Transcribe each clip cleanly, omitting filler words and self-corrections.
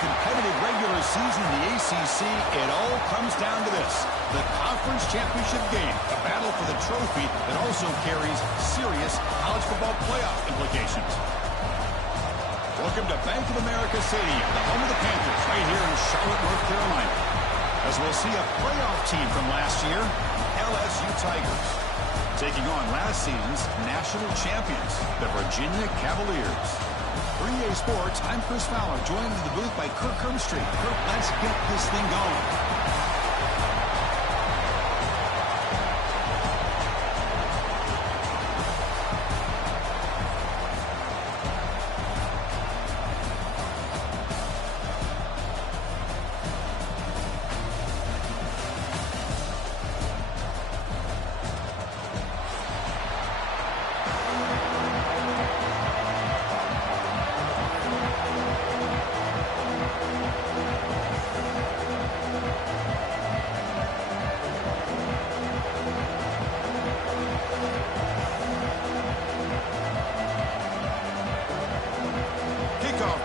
competitive regular season in the ACC, it all comes down to this: the conference championship game, a battle for the trophy that also carries serious college football playoff implications. Welcome to Bank of America Stadium, the home of the Panthers, right here in Charlotte, North Carolina, as we'll see a playoff team from last year, LSU Tigers, taking on last season's national champions, the Virginia Cavaliers. For EA Sports, I'm Chris Fowler, joined in the booth by Kirk Herbstreit. Kirk, let's get this thing going.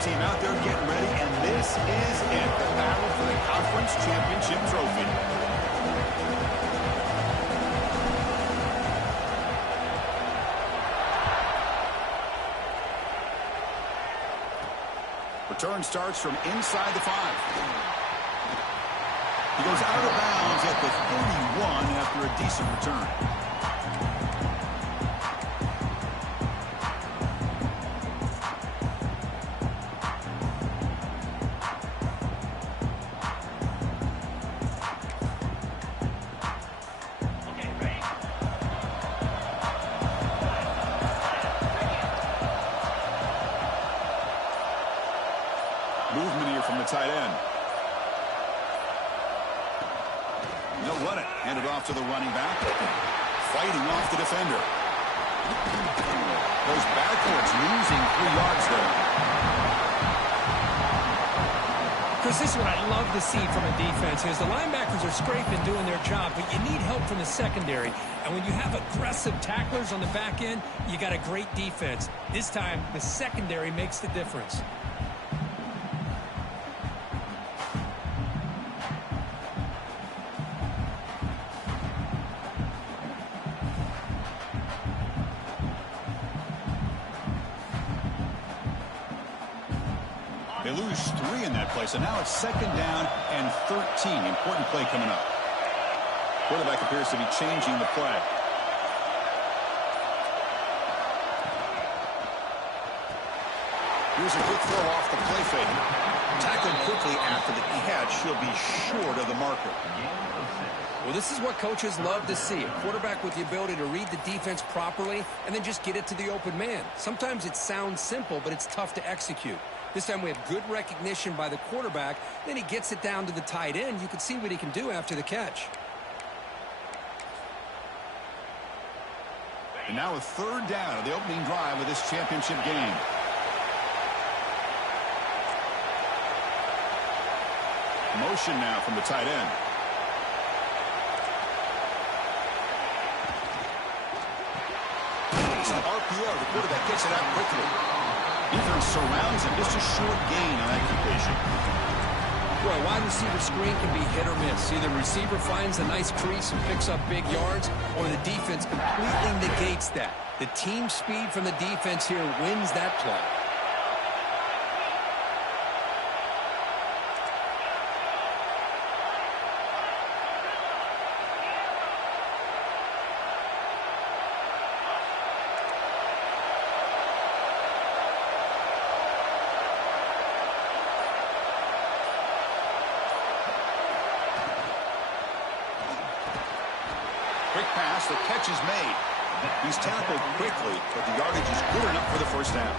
Team out there getting ready, and this is it, the battle for the conference championship trophy. Return starts from inside the 5. He goes out of bounds at the 31 after a decent return. Movement here from the tight end. They'll run it. Handed off to the running back. Fighting off the defender. Goes backwards, losing 3 yards there. Chris, this is what I love to see from a defense is the linebackers are scraping, doing their job, but you need help from the secondary. And when you have aggressive tacklers on the back end, you got a great defense. This time, the secondary makes the difference. They lose 3 in that play, so now it's 2nd down and 13. Important play coming up. Quarterback appears to be changing the play. Here's a quick throw off the play fake. Tackled quickly after the catch. She'll be short of the marker. Well, this is what coaches love to see. A quarterback with the ability to read the defense properly and then just get it to the open man. Sometimes it sounds simple, but it's tough to execute. This time we have good recognition by the quarterback. Then he gets it down to the tight end. You can see what he can do after the catch. And now a 3rd down of the opening drive of this championship game. Motion now from the tight end. It's an RPO. The quarterback gets it out quickly. Defense surrounds him. Just a short gain on that completion. Well, a wide receiver screen can be hit or miss. Either the receiver finds a nice crease and picks up big yards, or the defense completely negates that. The team speed from the defense here wins that play. Quick pass, the catch is made. He's tackled quickly, but the yardage is good enough for the 1st down.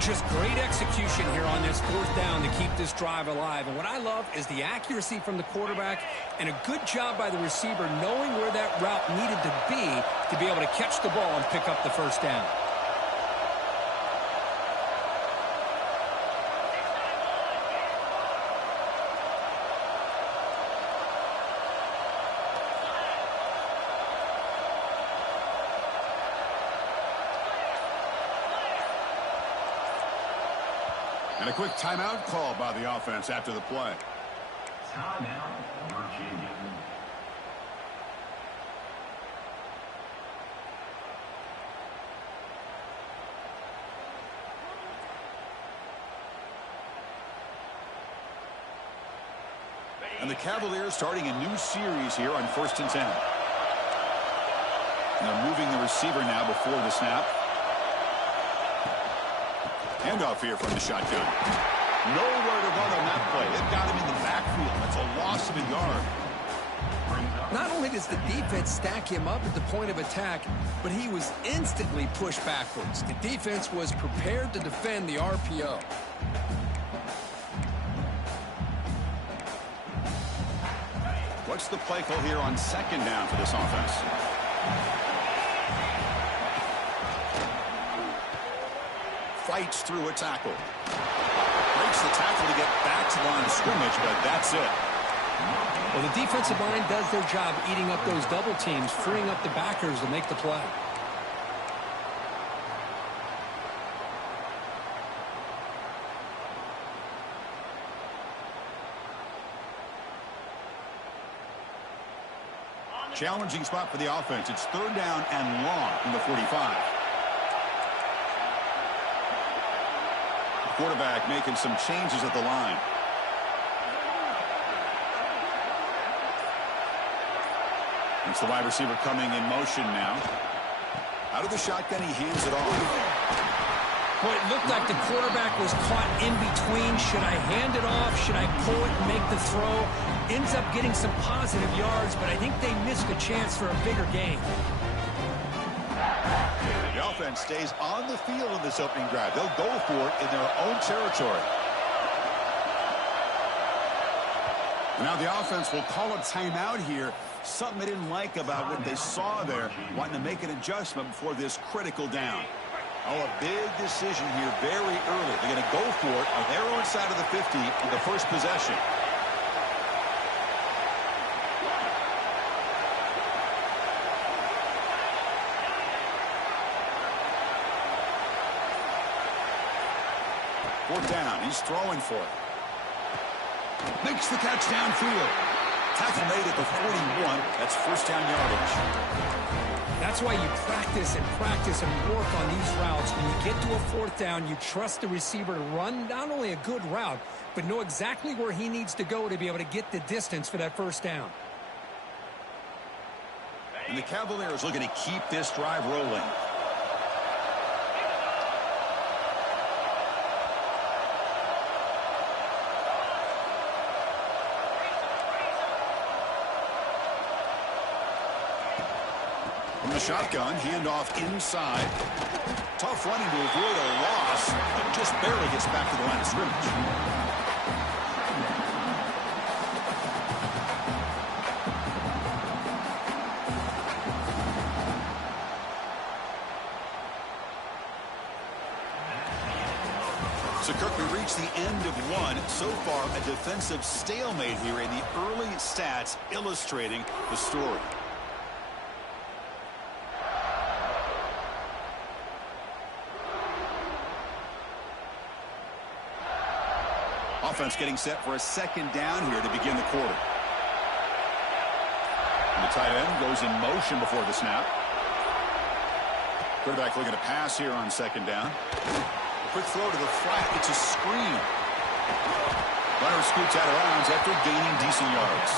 Just great execution here on this 4th down to keep this drive alive. And what I love is the accuracy from the quarterback and a good job by the receiver knowing where that route needed to be able to catch the ball and pick up the 1st down. And a quick timeout call by the offense after the play. Timeout, Virginia. And the Cavaliers starting a new series here on 1st and 10. And they're moving the receiver now before the snap. Handoff here from the shotgun. Nowhere to run on that play. They've got him in the backfield. That's a loss of a yard. Not only does the defense stack him up at the point of attack, but he was instantly pushed backwards. The defense was prepared to defend the RPO. What's the play call here on 2nd down for this offense? Fights through a tackle. Breaks the tackle to get back to the line of scrimmage, but that's it. Well, the defensive line does their job eating up those double teams, freeing up the backers to make the play. Challenging spot for the offense. It's 3rd down and long from the 45. Quarterback making some changes at the line. It's the wide receiver coming in motion now. Out of the shotgun, he hands it off. Well, it looked like the quarterback was caught in between. Should I hand it off? Should I pull it and make the throw? Ends up getting some positive yards, but I think they missed a chance for a bigger gain. The offense stays on the field in this opening drive. They'll go for it in their own territory. Now the offense will call a timeout here. Something they didn't like about what they saw there. Wanting to make an adjustment before this critical down. Oh, a big decision here very early. They're going to go for it on their own side of the 50 in the first possession. Fourth down. He's throwing for it. Makes the catch downfield. Tackle made at the 41. That's 1st down yardage. That's why you practice and work on these routes. When you get to a 4th down, you trust the receiver to run not only a good route, but know exactly where he needs to go to be able to get the distance for that 1st down. And the Cavaliers looking to keep this drive rolling. From the shotgun, handoff inside. Tough running to avoid a loss, but just barely gets back to the line of scrimmage. So, Kirk, we reached the end of one. So far, a defensive stalemate here in the early stats illustrating the story. Offense getting set for a 2nd down here to begin the quarter. And the tight end goes in motion before the snap. Quarterback looking to pass here on 2nd down. A quick throw to the flat. It's a screen. Runner scoots out of bounds after gaining decent yards.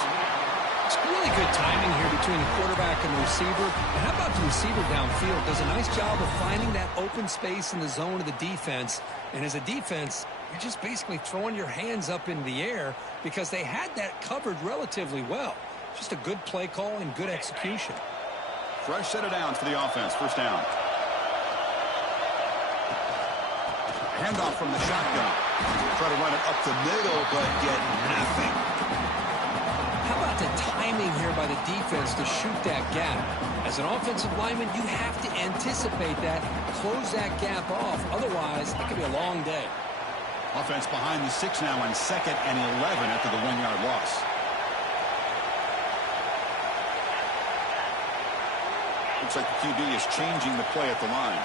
It's really good timing here between the quarterback and the receiver. And how about the receiver downfield? Does a nice job of finding that open space in the zone of the defense. And as a defense, you're just basically throwing your hands up in the air because they had that covered relatively well. Just a good play call and good execution. Fresh set of downs for the offense. 1st down. Handoff from the shotgun. Try to run it up the middle, but get nothing. How about the timing here by the defense to shoot that gap? As an offensive lineman, you have to anticipate that, close that gap off. Otherwise, it could be a long day. Offense behind the 6 now on 2nd and 11 after the 1-yard loss. Looks like the QB is changing the play at the line.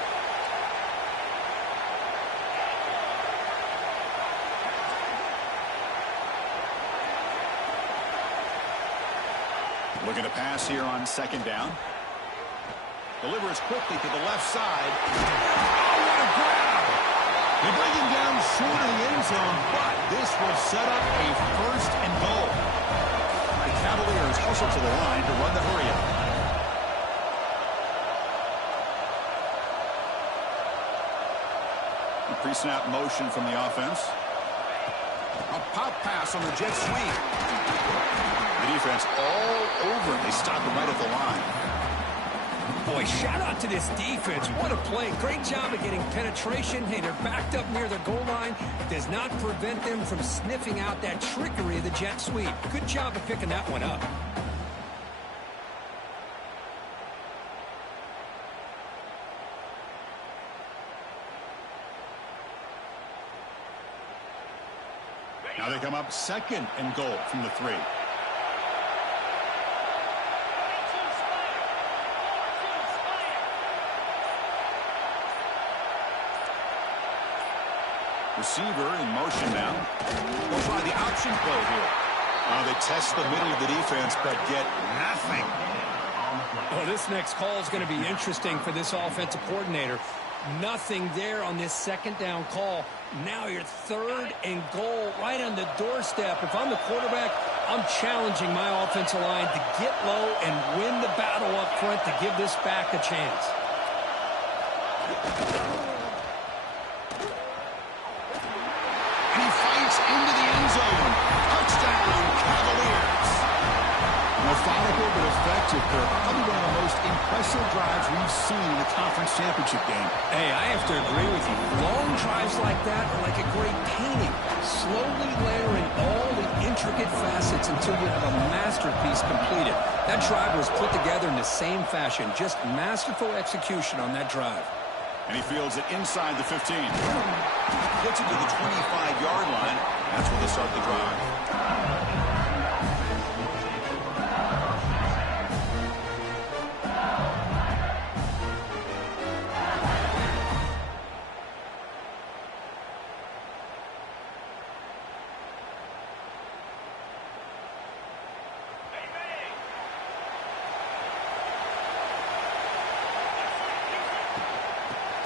Looking to pass here on second down. Delivers quickly to the left side. Oh, what a grab! They bring him down short of the end zone, but this will set up a first and goal. The Cavaliers hustle to the line to run the hurry-up. Pre-snap motion from the offense. A pop pass on the jet sweep. The defense all over it. They stop him right at the line. Boy, shout out to this defense. What a play. Great job of getting penetration. Hey, they're backed up near their goal line. Does not prevent them from sniffing out that trickery of the jet sweep. Good job of picking that one up. Now they come up second and goal from the 3. Receiver in motion now. They'll try the option play here. They test the middle of the defense, but get nothing. Well, this next call is going to be interesting for this offensive coordinator. Nothing there on this second down call. Now you're third and goal right on the doorstep. If I'm the quarterback, I'm challenging my offensive line to get low and win the battle up front to give this back a chance. And he fights into the end zone. Touchdown, Cavaliers. Methodical but effective, Kirk. Probably one of the most impressive drives we've seen in the conference championship game. Hey, I have to agree with you. Long drives like that are like a great painting. Slowly layering all the intricate facets until you have a masterpiece completed. That drive was put together in the same fashion. Just masterful execution on that drive. And he fields it inside the 15. Gets it to the 25-yard line. That's where they start the drive.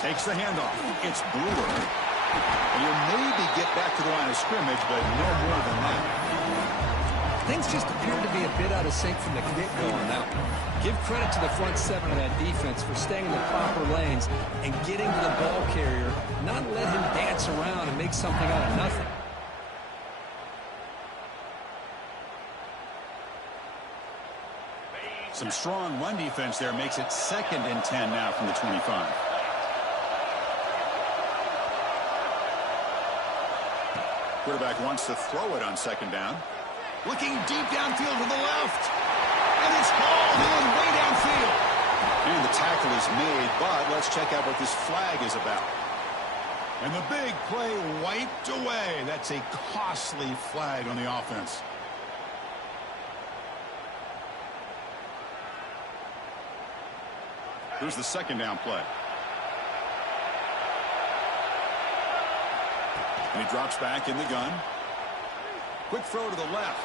Takes the handoff. It's Brewer. And you'll maybe get back to the line of scrimmage, but no more than that. Things just appear to be a bit out of sync from the get-go on that one. Give credit to the front 7 of that defense for staying in the proper lanes and getting to the ball carrier, not let him dance around and make something out of nothing. Some strong run defense there makes it 2nd and 10 now from the 25. Quarterback wants to throw it on second down. Looking deep downfield to the left. And it's hauled in way downfield. And the tackle is made, but let's check out what this flag is about. And the big play wiped away. That's a costly flag on the offense. Here's the second down play. And he drops back in the gun. Quick throw to the left.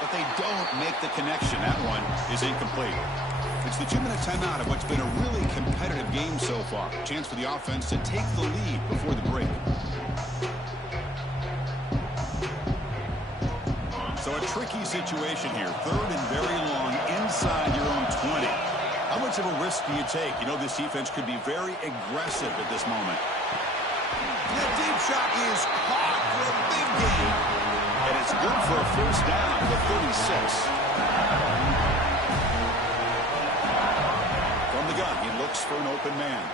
But they don't make the connection. That one is incomplete. It's the 2-minute timeout of what's been a really competitive game so far. Chance for the offense to take the lead before the break. So a tricky situation here. 3rd and very long inside your own 20. How much of a risk do you take? You know this defense could be very aggressive at this moment. That deep shot is caught for a big gain. And it's good for a first down to 36. From the gun, he looks for an open man.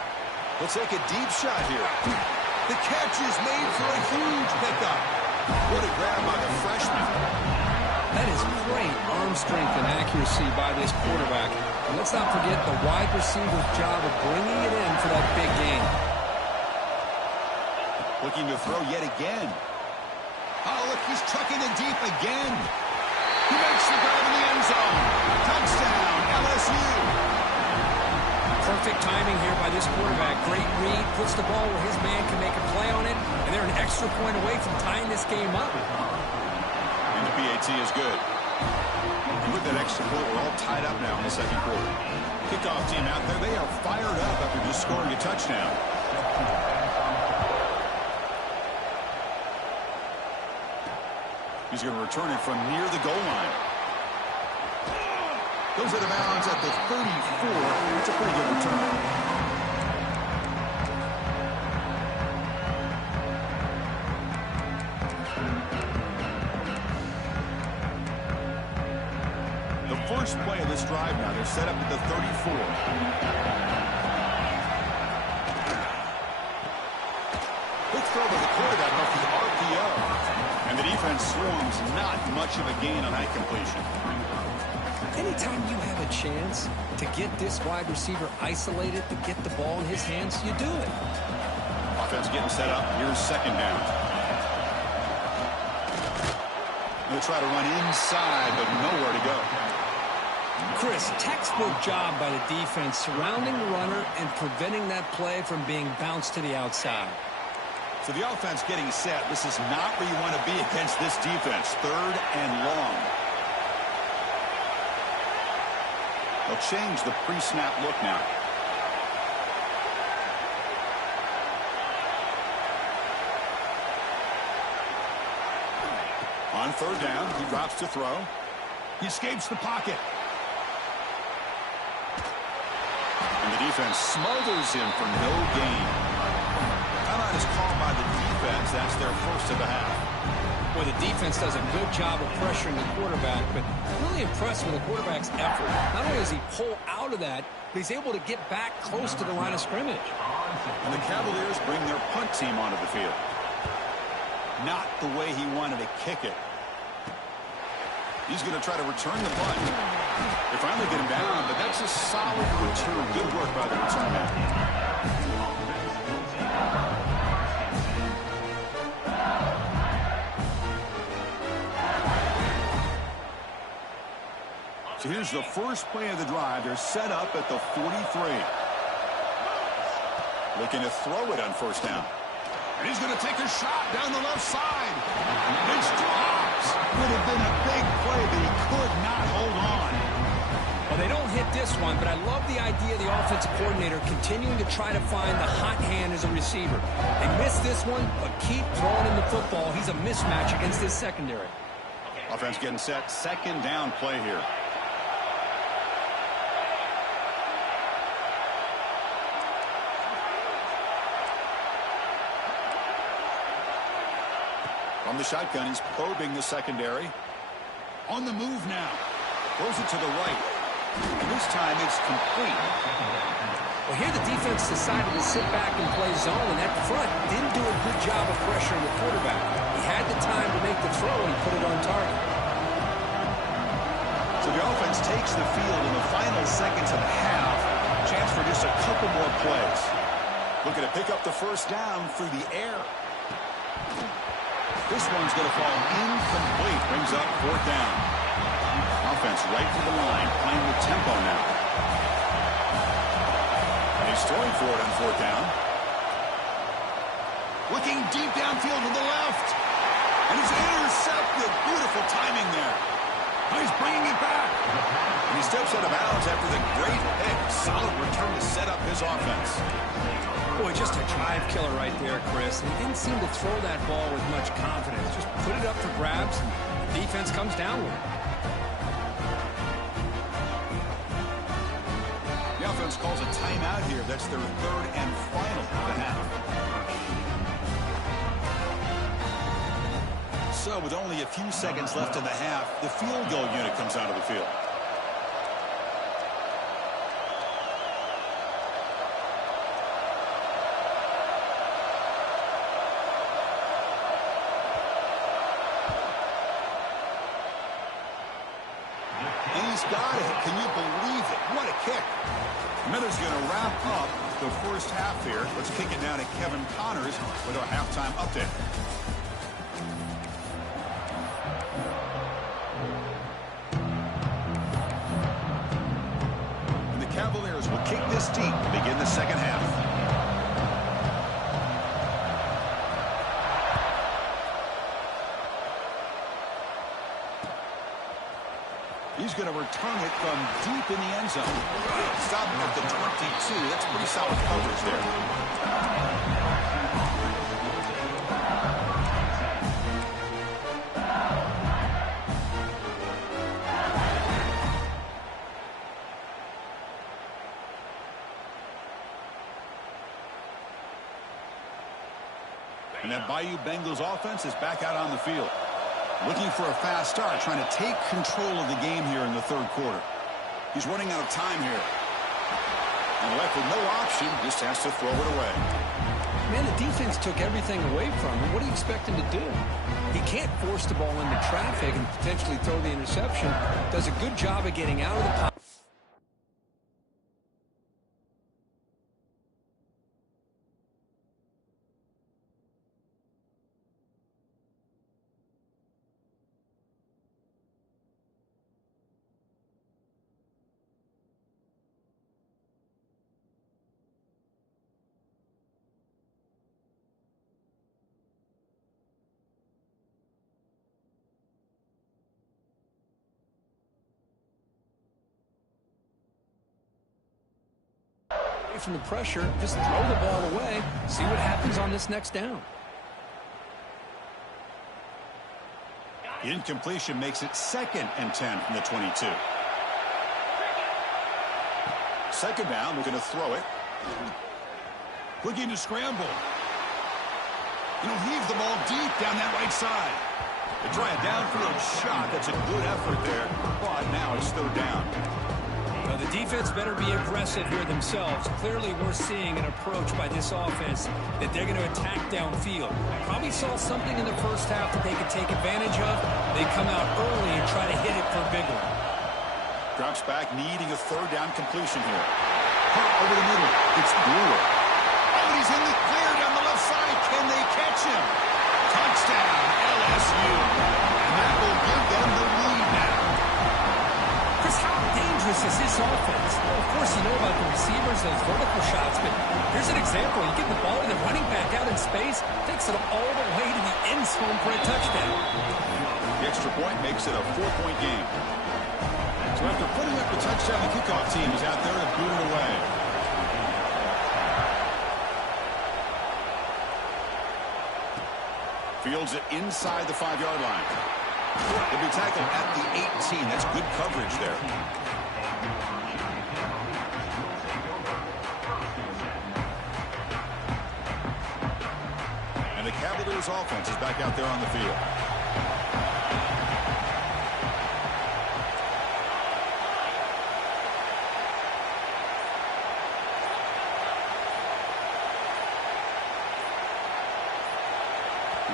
He'll take a deep shot here. The catch is made for a huge pickup. What a grab by the freshman. That is great arm strength and accuracy by this quarterback. And let's not forget the wide receiver's job of bringing it in for that big gain. Looking to throw yet again. Oh, look, he's trucking it deep again. He makes the grab in the end zone. Touchdown, LSU. Perfect timing here by this quarterback. Great read, puts the ball where his man can make a play on it, and they're an extra point away from tying this game up. And the PAT is good. And with that extra point, we're all tied up now in the second quarter. Kickoff team out there, they are fired up after just scoring a touchdown. He's going to return it from near the goal line. Goes out of bounds at the 34. It's a pretty good return. First play of this drive now. They're set up at the 34. Good throw by the quarterback off the RPO. And the defense swarms not much of a gain on that completion. Anytime you have a chance to get this wide receiver isolated, to get the ball in his hands, you do it. Offense getting set up. Here's second down. They'll try to run inside, but nowhere to go. Chris, textbook job by the defense surrounding the runner and preventing that play from being bounced to the outside. So the offense getting set. This is not where you want to be against this defense. Third and long. They'll change the pre-snap look now. On third down, he drops to throw. He escapes the pocket. And the defense smothers him for no gain. Timeout is called by the defense. That's their first of the half. Boy, the defense does a good job of pressuring the quarterback, but really impressed with the quarterback's effort. Not only does he pull out of that, but he's able to get back close to the line of scrimmage. And the Cavaliers bring their punt team onto the field. Not the way he wanted to kick it. He's going to try to return the punt. They finally get him down, but that's a solid return. Good work by the return man. So here's the first play of the drive. They're set up at the 43. Looking to throw it on first down. And he's going to take a shot down the left side. It's dropped. Would have been a big play, but he could not hold on. Well, they don't hit this one, but I love the idea of the offensive coordinator continuing to try to find the hot hand as a receiver. They missed this one, but keep throwing him the football. He's a mismatch against this secondary. Offense getting set. Second down play here. From the shotgun, he's probing the secondary. On the move now. Throws it to the right. And this time it's complete. Well, here the defense decided to sit back and play zone, and that front didn't do a good job of pressuring the quarterback. He had the time to make the throw, and he put it on target. So the offense takes the field in the final seconds of the half. Chance for just a couple more plays. Looking to pick up the first down through the air. This one's going to fall incomplete. Brings up fourth down. Offense right to the line, playing with tempo now. And he's throwing for it on fourth down. Looking deep downfield to the left. And he's intercepted. Beautiful timing there. Now he's bringing it back. And he steps out of bounds after the great pick. Solid return to set up his offense. Boy, just a drive killer right there, Chris. He didn't seem to throw that ball with much confidence. Just put it up for grabs, and the defense comes down with it. The offense calls a timeout here. That's their third and final of the half. So with only a few seconds left in the half, the field goal unit comes out of the field. Got it. Can you believe it? What a kick. Miller's going to wrap up the first half here. Let's kick it down to Kevin Connors with our halftime update. And the Cavaliers will kick this deep to begin the second half. return it from deep in the end zone. Stop at the 22. That's pretty solid coverage there. And that Bayou Bengals offense is back out on the field. Looking for a fast start, trying to take control of the game here in the third quarter. He's running out of time here. And left with no option, just has to throw it away. Man, the defense took everything away from him. What do you expect him to do? He can't force the ball into traffic and potentially throw the interception. Does a good job of getting out of the pocket. From the pressure, just throw the ball away, see what happens on this next down. The incompletion makes it 2nd and 10 from the 22. Second down, we're going to throw it. Looking to scramble. Heave the ball deep down that right side. They try a downfield shot. That's a good effort there, but now it's 3rd down. The defense better be aggressive here themselves. Clearly, we're seeing an approach by this offense that they're going to attack downfield. Probably saw something in the first half that they could take advantage of. They come out early and try to hit it for a big one. Drops back, needing a 3rd down completion here. Hurt over the middle. It's Brewer. Oh, he's in the clear down the left side. Can they catch him? Touchdown, LSU. And that will give them the lead now. Chris, how dangerous is this offense? Well, of course, you know about the receivers, those vertical shots, but here's an example. You get the ball to the running back out in space, takes it all the way to the end zone for a touchdown. The extra point makes it a 4-point game. So after putting up the touchdown, the kickoff team is out there to boot it away. Fields it inside the 5-yard line. He'll be tackled at the 18. That's good coverage there. And the Cavaliers offense is back out there on the field.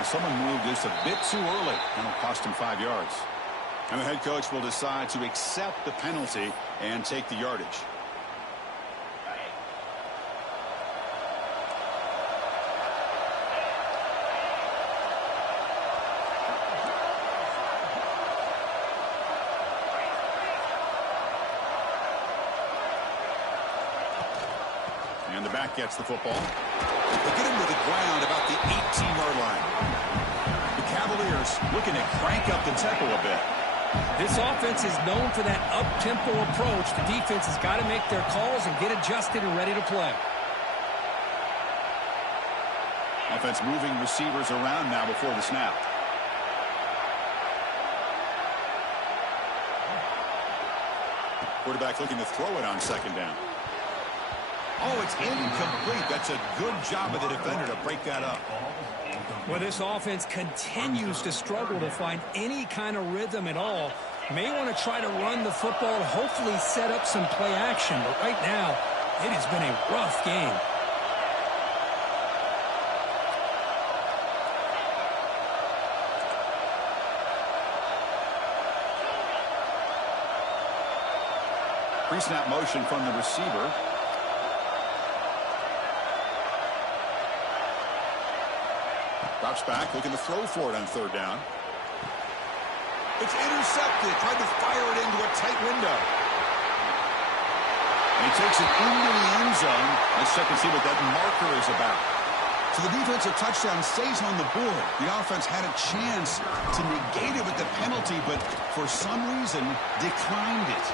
Someone moved this a bit too early. That'll cost him 5 yards. And the head coach will decide to accept the penalty and take the yardage. And the back gets the football. They get him to the ground about the 18-yard line. The Cavaliers looking to crank up the tempo a bit. This offense is known for that up-tempo approach. The defense has got to make their calls and get adjusted and ready to play. Offense moving receivers around now before the snap. Quarterback looking to throw it on 2nd down. Oh, it's incomplete. That's a good job of the defender to break that up. Well, this offense continues to struggle to find any kind of rhythm at all. May want to try to run the football to hopefully set up some play action, but right now, it has been a rough game. Pre-snap motion from the receiver. Drops back, looking to throw for it on 3rd down. It's intercepted. Tried to fire it into a tight window. And he takes it into the end zone. Let's check and see what that marker is about. So the defensive touchdown stays on the board. The offense had a chance to negate it with the penalty, but for some reason declined it.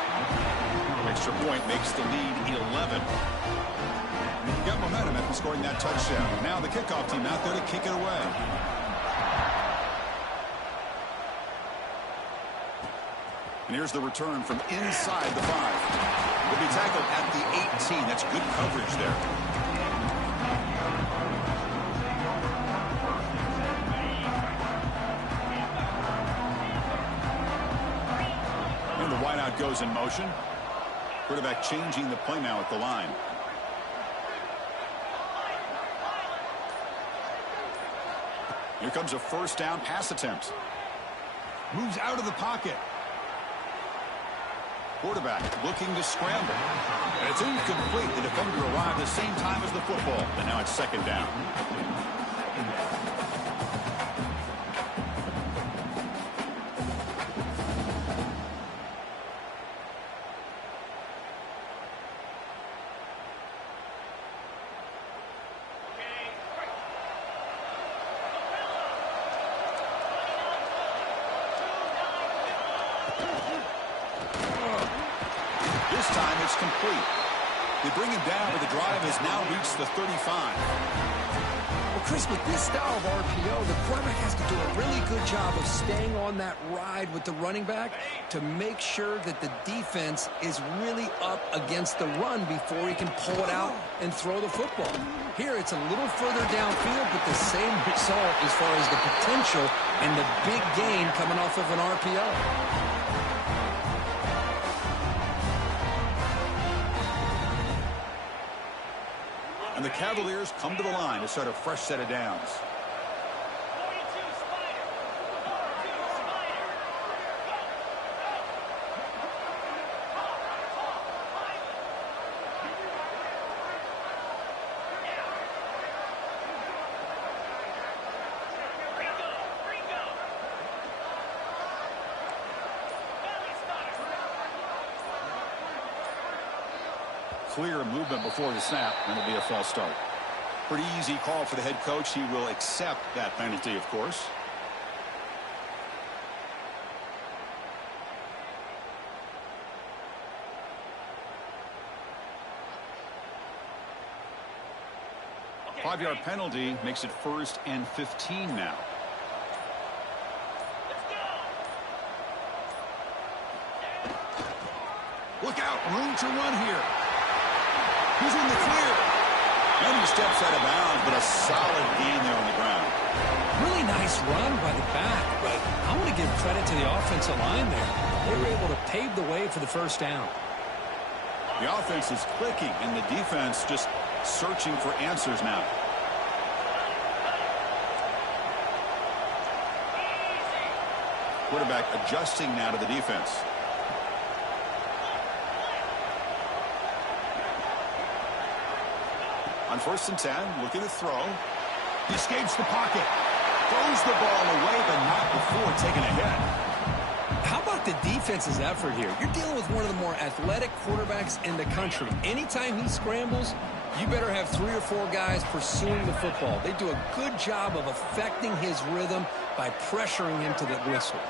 Extra point makes the lead 11. Got momentum after scoring that touchdown. Now the kickoff team out there to kick it away. And here's the return from inside the 5. Will be tackled at the 18. That's good coverage there. And the wideout goes in motion. Quarterback changing the play now at the line. Here comes a first down pass attempt. Moves out of the pocket. Quarterback looking to scramble. And it's incomplete. The defender arrived the same time as the football. And now it's second down. This time it's complete. They bring him down, but the drive has now reached the 35. Well, Chris, with this style of RPO, the quarterback has to do a really good job of staying on that ride with the running back to make sure that the defense is really up against the run before he can pull it out and throw the football. Here, it's a little further downfield, but the same result as far as the potential and the big gain coming off of an RPO. And the Cavaliers come to the line to start a fresh set of downs. Clear movement before the snap, and it'll be a false start. Pretty easy call for the head coach. He will accept that penalty, of course. Okay, 5-yard penalty makes it 1st and 15 now. Look out, room to run here. He's in the clear. And he steps out of bounds, but a solid gain there on the ground. Really nice run by the back, but I want to give credit to the offensive line there. They were able to pave the way for the first down. The offense is clicking, and the defense just searching for answers now. Quarterback adjusting now to the defense. On 1st and 10, looking to throw. He escapes the pocket. Throws the ball away, but not before taking a hit. How about the defense's effort here? You're dealing with one of the more athletic quarterbacks in the country. Anytime he scrambles, you better have 3 or 4 guys pursuing the football. They do a good job of affecting his rhythm by pressuring him to the whistle.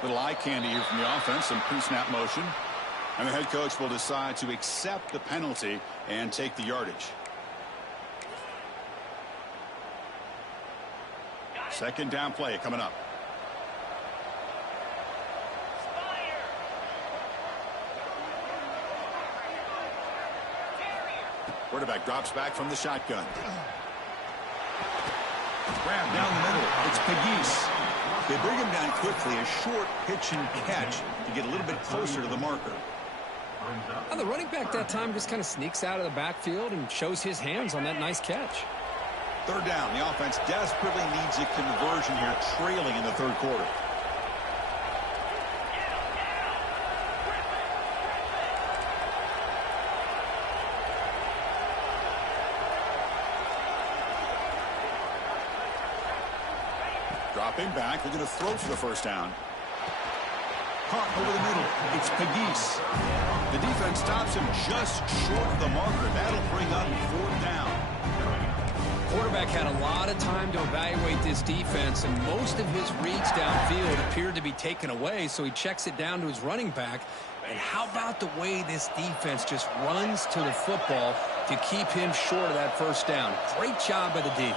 Little eye candy here from the offense, some pre-snap motion. And the head coach will decide to accept the penalty and take the yardage. 2nd down play coming up. Quarterback drops back from the shotgun. Grab down the middle. It's Pegues. They bring him down quickly, a short pitch and catch to get a little bit closer to the marker. And the running back that time just kind of sneaks out of the backfield and shows his hands on that nice catch. 3rd down. The offense desperately needs a conversion here, trailing in the 3rd quarter. Dropping back, looking to throw for the 1st down. Caught over the middle. It's Pegues. The defense stops him just short of the marker. That'll bring up 4th down. Quarterback had a lot of time to evaluate this defense, and most of his reads downfield appeared to be taken away, so he checks it down to his running back. And how about the way this defense just runs to the football to keep him short of that 1st down? Great job by the D.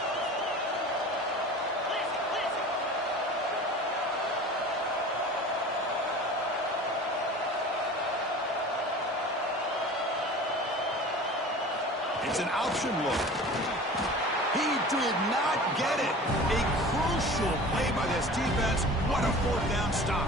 It's an option look. He did not get it. A crucial play by this defense. What a 4th down stop.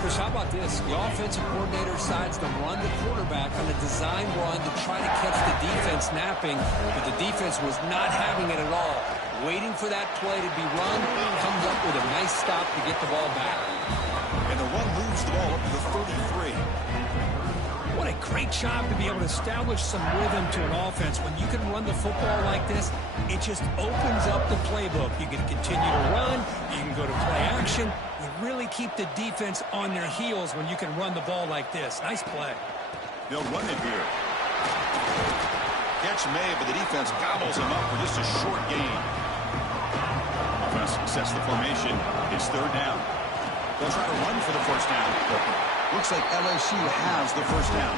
Chris, how about this? The offensive coordinator decides to run the quarterback on a design run to try to catch the defense napping, but the defense was not having it at all. Waiting for that play to be run, comes up with a nice stop to get the ball back. And the run moves the ball up to the 33. What a great job to be able to establish some rhythm to an offense. When you can run the football like this, it just opens up the playbook. You can continue to run. You can go to play action. You really keep the defense on their heels when you can run the ball like this. Nice play. They'll run it here. Catch made, but the defense gobbles him up for just a short gain. Offense sets the formation. It's 3rd down. They'll try to run for the 1st down. Looks like LSU has the 1st down.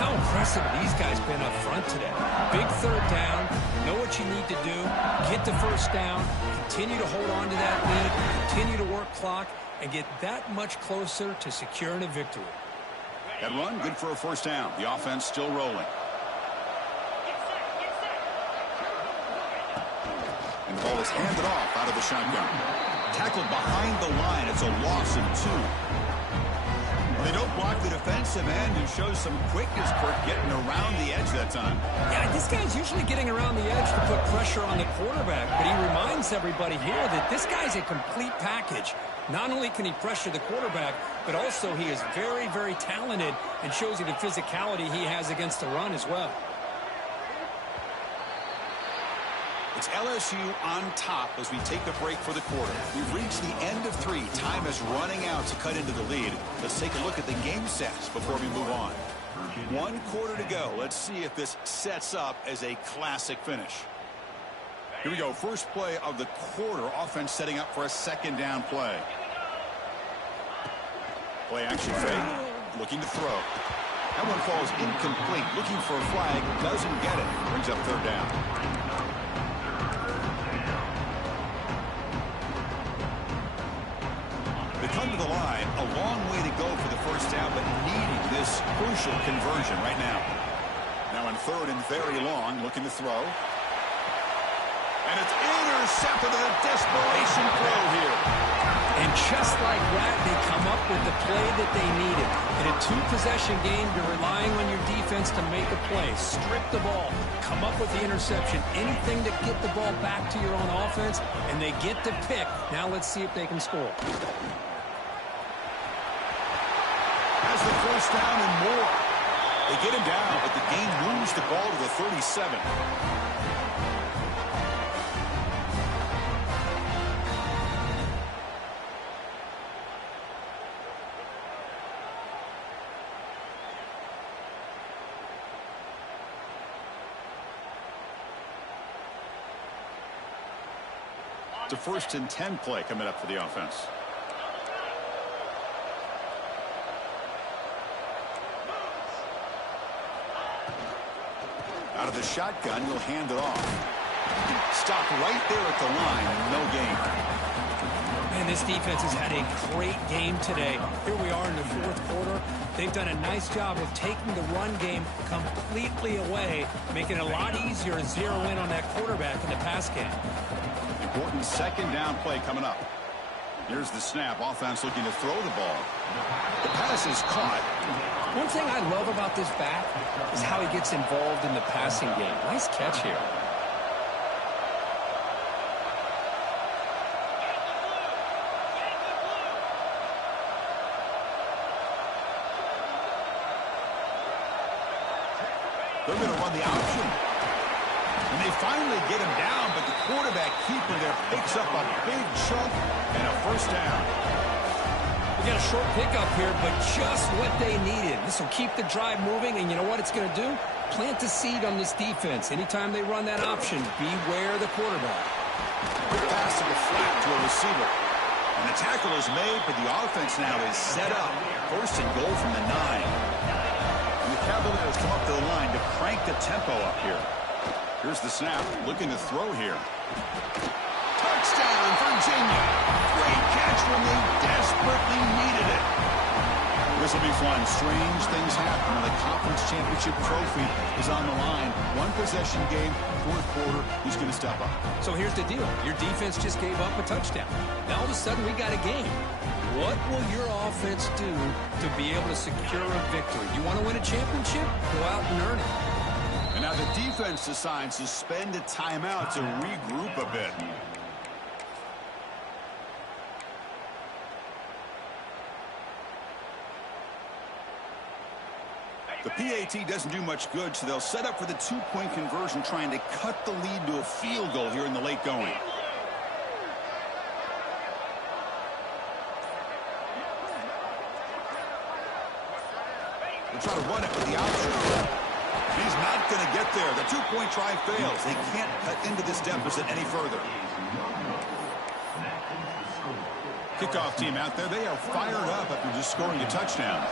How impressive these guys been up front today. Big 3rd down. Know what you need to do. Get the 1st down. Continue to hold on to that lead. Continue to work clock. And get that much closer to securing a victory. That run, good for a 1st down. The offense still rolling. And the ball is handed off out of the shotgun. Tackled behind the line. It's a loss of 2. They don't block the defensive end and show some quickness, Kurt, getting around the edge that time. Yeah, this guy's usually getting around the edge to put pressure on the quarterback, but he reminds everybody here that this guy's a complete package. Not only can he pressure the quarterback, but also he is very, very talented and shows you the physicality he has against the run as well. It's LSU on top as we take a break for the quarter. We've reached the end of 3. Time is running out to cut into the lead. Let's take a look at the game sets before we move on. 1 quarter to go. Let's see if this sets up as a classic finish. Here we go. First play of the quarter. Offense setting up for a 2nd down play. Play action fake. Looking to throw. That one falls incomplete. Looking for a flag. Doesn't get it. Brings up 3rd down. They come to the line, a long way to go for the 1st down, but needing this crucial conversion right now. Now in 3rd and very long, looking to throw. And it's intercepted in a desperation throw here. And just like that, they come up with the play that they needed. In a 2-possession game, you're relying on your defense to make a play. Strip the ball. Come up with the interception. Anything to get the ball back to your own offense, and they get the pick. Now let's see if they can score. Has the 1st down and more. They get him down, but the game moves the ball to the 37. It's a 1st and 10 play coming up for the offense. Out of the shotgun, he'll hand it off. Stopped right there at the line, no gain. Man, this defense has had a great game today. Here we are in the 4th quarter. They've done a nice job of taking the run game completely away, making it a lot easier to zero in on that quarterback in the pass game. Important 2nd down play coming up. Here's the snap. Offense looking to throw the ball. The pass is caught. One thing I love about this back is how he gets involved in the passing game. Nice catch here. They're going to run the option. And they finally get him down, but the quarterback keeper there picks up a big chunk and a 1st down. Got a short pickup here, but just what they needed. This will keep the drive moving, and you know what it's going to do? Plant a seed on this defense. Anytime they run that option, beware the quarterback. Quick pass to the flat to a receiver. And the tackle is made, but the offense now is set up. First and goal from the 9. And the Cavaliers come up to the line to crank the tempo up here. Here's the snap, looking to throw here. Touchdown, Virginia. Great catch when they desperately needed it. This will be fun. Strange things happen when the conference championship trophy is on the line. One possession game, fourth quarter, who's going to step up? So here's the deal. Your defense just gave up a touchdown. Now all of a sudden we got a game. What will your offense do to be able to secure a victory? You want to win a championship? Go out and earn it. And now the defense decides to spend a timeout to regroup a bit. The PAT doesn't do much good, so they'll set up for the two-point conversion, trying to cut the lead to a field goal here in the late going. They'll try to run it with the option. He's not going to get there. The two-point try fails. They can't cut into this deficit any further. Kickoff team out there. They are fired up after just scoring a touchdown.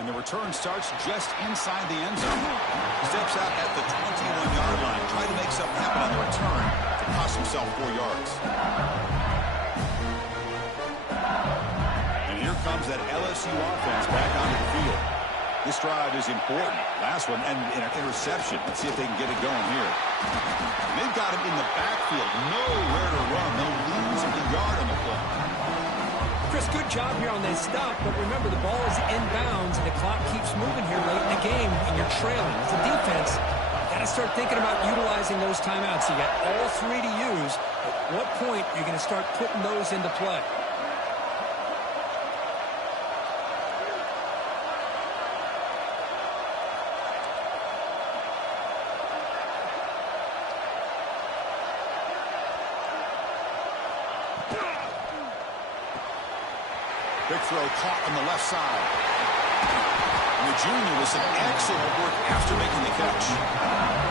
And the return starts just inside the end zone. Steps out at the 21-yard line. Tried to make something happen on the return to cost himself 4 yards. And here comes that LSU offense back onto the field. This drive is important. Last one, and an interception. Let's see if they can get it going here. They've got him in the backfield. Nowhere to run. They'll lose a yard on the play. Chris, good job here on that stop, but remember the ball is inbounds and the clock keeps moving here late in the game and you're trailing. As a defense, you got to start thinking about utilizing those timeouts. You got all 3 to use. At what point are you going to start putting those into play? Big throw caught on the left side. And the junior with some excellent work after making the catch.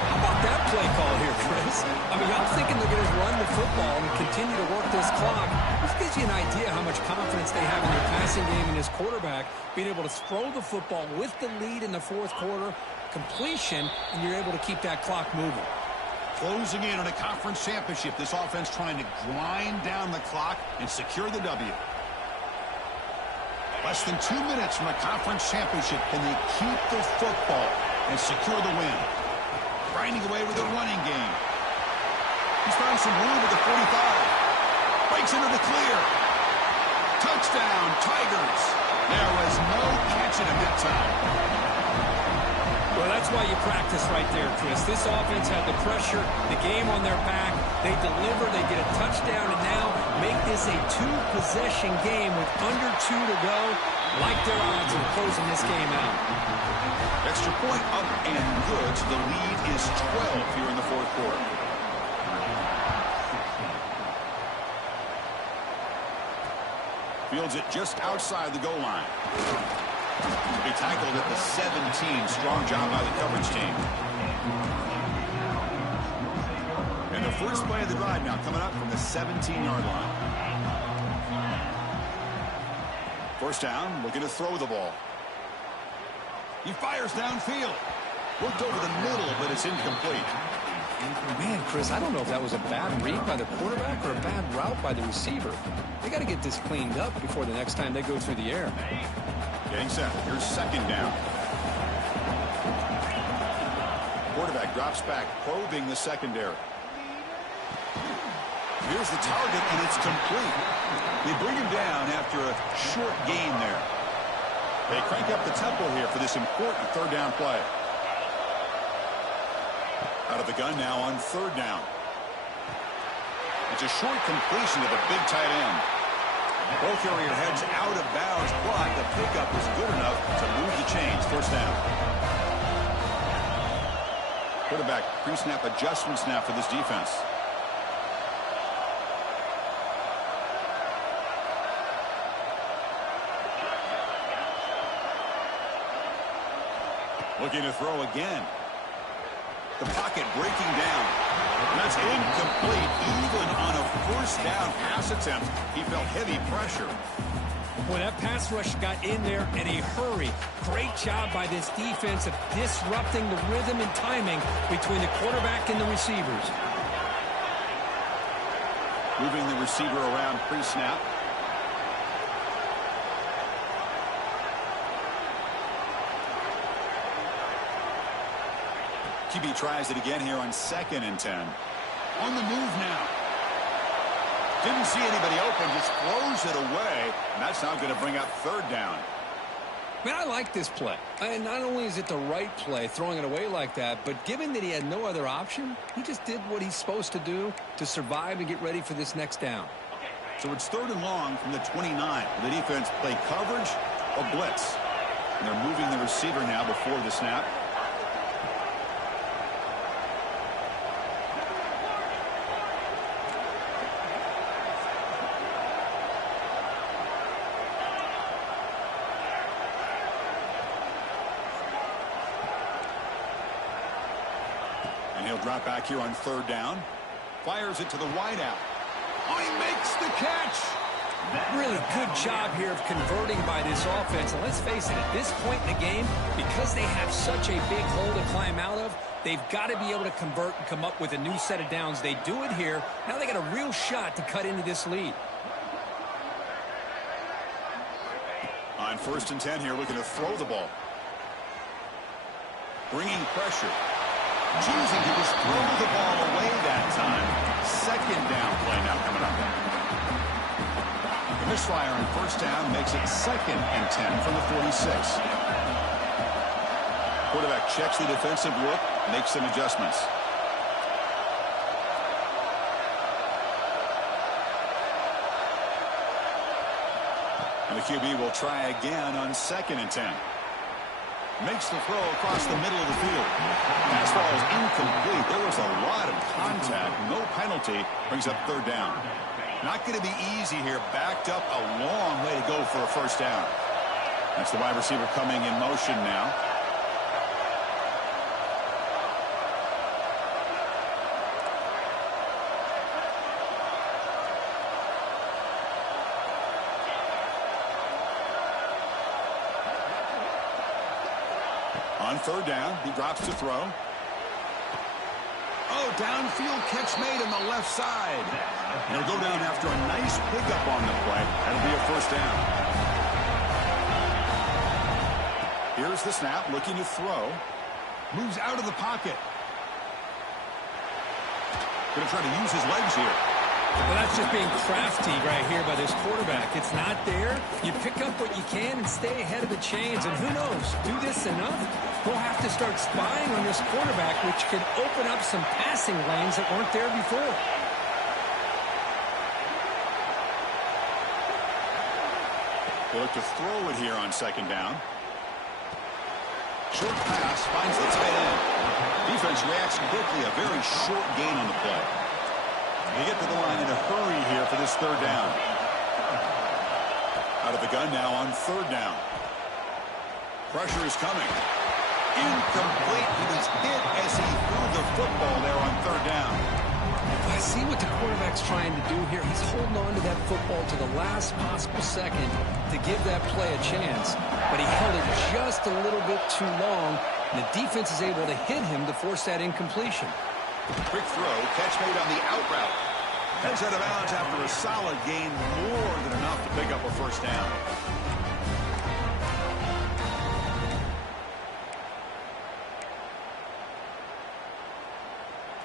How about that play call here, Chris? I mean, I'm thinking they're going to run the football and continue to work this clock. This gives you an idea how much confidence they have in their passing game and his quarterback, being able to throw the football with the lead in the fourth quarter, completion, and you're able to keep that clock moving. Closing in on a conference championship, this offense trying to grind down the clock and secure the W. Less than 2 minutes from a conference championship. Can they keep the football and secure the win? Grinding away with a running game. He's found some room at the 45. Breaks into the clear. Touchdown, Tigers. There was no catching him that time. Well, that's why you practice right there, Chris. This offense had the pressure, the game on their back. They deliver, they get a touchdown, and now make this a 2-possession game with under 2 to go. Like their odds of closing this game out. Extra point up and good. So the lead is 12 here in the fourth quarter. Fields it just outside the goal line. To be tackled at the 17. Strong job by the coverage team. And the first play of the drive now coming up from the 17-yard line. First down, looking to throw the ball. He fires downfield. Worked over the middle, but it's incomplete. Man, Chris, I don't know if that was a bad read by the quarterback or a bad route by the receiver. They got to get this cleaned up before the next time they go through the air. Getting set. Here's second down. Quarterback drops back, probing the secondary. Here's the target, and it's complete. They bring him down after a short gain there. They crank up the tempo here for this important third down play. Out of the gun now on third down. It's a short completion to the big tight end. Ball carrier heads out of bounds, but the pickup was good enough to move the chains. First down. Quarterback pre-snap adjustments now for this defense. Looking to throw again. The pocket breaking down. That's incomplete. Even on a first down pass attempt, he felt heavy pressure. Boy, that pass rush got in there in a hurry. Great job by this defense of disrupting the rhythm and timing between the quarterback and the receivers. Moving the receiver around pre-snap. QB tries it again here on 2nd and 10. On the move now. Didn't see anybody open, just throws it away. And that's now going to bring up 3rd down. Man, I like this play. And not only is it the right play, throwing it away like that, but given that he had no other option, he just did what he's supposed to do to survive and get ready for this next down. So it's 3rd and long from the 29. The defense play coverage or blitz. And they're moving the receiver now before the snap. And he'll drop back here on 3rd down. Fires it to the wideout. Oh, he makes the catch. Really good job here of converting by this offense. And let's face it, at this point in the game, because they have such a big hole to climb out of, they've got to be able to convert and come up with a new set of downs. They do it here. Now they got a real shot to cut into this lead. On 1st and 10 here, looking to throw the ball. Bringing pressure. Choosing to just throw the ball away that time. 2nd down play now coming up. The misfire on 1st down makes it 2nd and 10 from the 46. Quarterback checks the defensive look, makes some adjustments. And the QB will try again on 2nd and 10. Makes the throw across the middle of the field. Pass ball is incomplete. There was a lot of contact. No penalty. Brings up 3rd down. Not going to be easy here. Backed up a long way to go for a 1st down. That's the wide receiver coming in motion now. On 3rd down, he drops to throw. Oh, downfield catch made on the left side. And he'll go down after a nice pickup on the play. That'll be a 1st down. Here's the snap, looking to throw. Moves out of the pocket. Going to try to use his legs here. Well, that's just being crafty right here by this quarterback. It's not there. You pick up what you can and stay ahead of the chains. And who knows, do this enough, we'll have to start spying on this quarterback, which could open up some passing lanes that weren't there before. They look to throw it here on 2nd down. Short pass finds the tight end. Defense reacts quickly. A very short gain on the play. They get to the line in a hurry here for this 3rd down. Out of the gun now on 3rd down. Pressure is coming. Incomplete. He was hit as he threw the football there on 3rd down. I see what the quarterback's trying to do here. He's holding on to that football to the last possible second to give that play a chance. But he held it just a little bit too long, and the defense is able to hit him to force that incompletion. Quick throw, catch made on the out route. Heads out of bounds after a solid gain, more than enough to pick up a 1st down.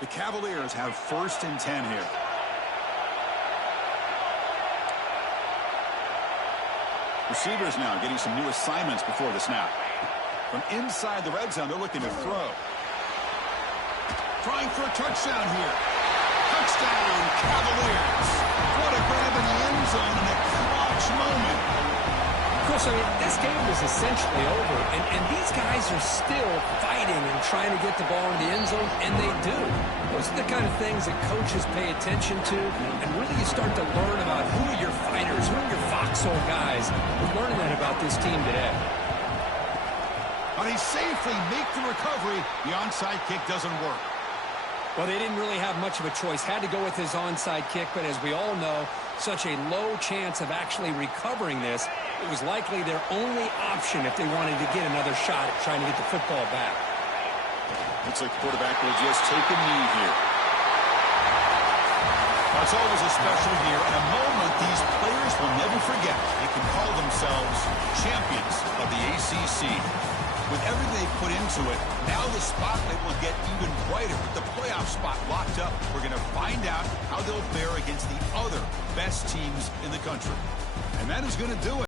The Cavaliers have 1st and 10 here. Receivers now getting some new assignments before the snap. From inside the red zone, they're looking to throw. Trying for a touchdown here. Touchdown, Cavaliers. What a grab in the end zone in a clutch moment. Of course, I mean, this game was essentially over, and these guys are still fighting and trying to get the ball in the end zone, and they do. Those are the kind of things that coaches pay attention to, and really you start to learn about who are your fighters, who are your foxhole guys. We're learning that about this team today. But he safely makes the recovery. The onside kick doesn't work. Well, they didn't really have much of a choice. Had to go with his onside kick, but as we all know, such a low chance of actually recovering this. It was likely their only option if they wanted to get another shot at trying to get the football back. Looks like the quarterback will just take a knee here. It's always a special year and a moment these players will never forget. They can call themselves champions of the ACC. With everything they put into it, now the spotlight will get even brighter. With the playoff spot locked up, we're going to find out how they'll fare against the other best teams in the country. And that is going to do it.